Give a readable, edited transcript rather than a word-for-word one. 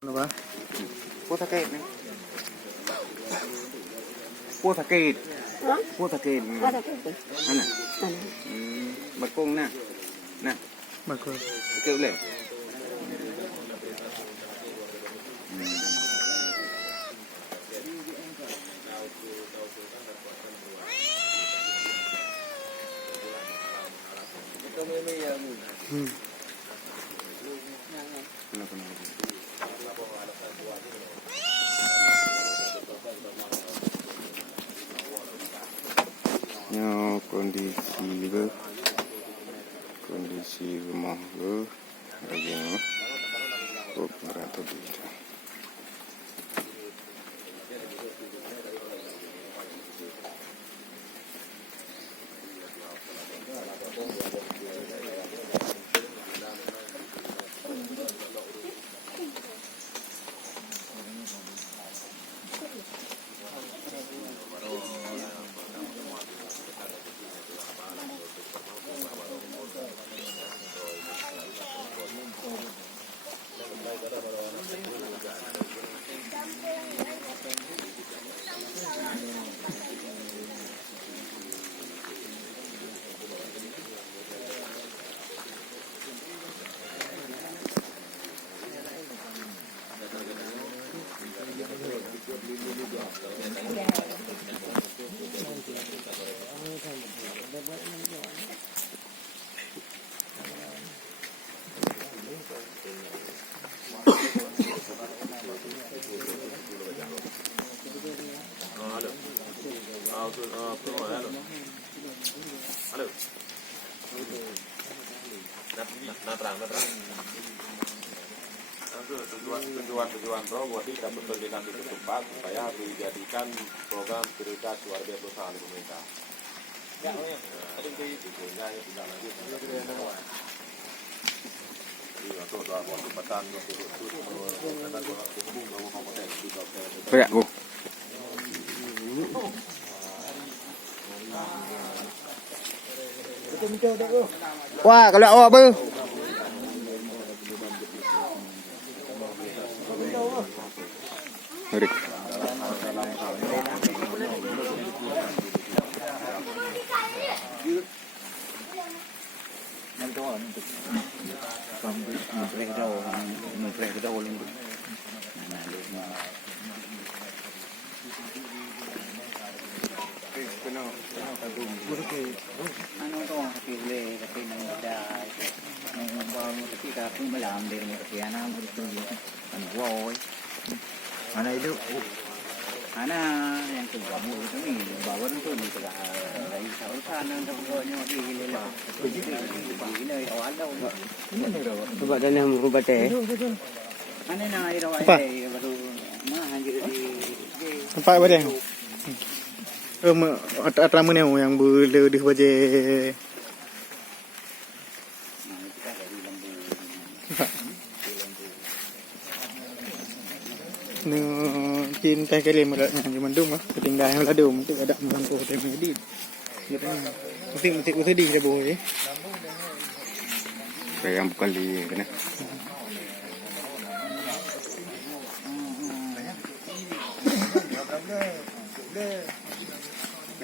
Apa? Putakit ni. Putakit. Hả? Putakit. Putakit. Mana? Ano? Bakong na. Na. Bakul. Takit ulit. Kondisi rumah ke lagi berat tadi. Halo. Nah, terang. Tujuan program tidak berkelindan di tempat supaya dijadikan program prioritas luar biasa perusahaan pemerintah. Ya, tujuannya tidak lanjut. Jadi untuk kesempatan untuk menghubung kompeten juga. Kayak bu. Wah, kalau awak apa? Mari. Ano to? Kapili, kapili ng baday. Nung bawa mo kasi kapag malam din mo kasi ana mo dito. Ano wow. Ana itu. Ana yang kedua mo itu ni bawa itu ni juga dari sausan nang pokoknya gila. Gila awal daw. Ini ro. Coba dan yang berubah teh. Ano na ay raw ay baru na hanjir di. Nampak apa dia? Atrama ni yang boleh dibaca. Ni cinta kali malah yang mandum ah, ketinggalan malah dum tu ada mampu hotel medit. Mesti di dah boleh. Kayak yang bukan di kena. Dah.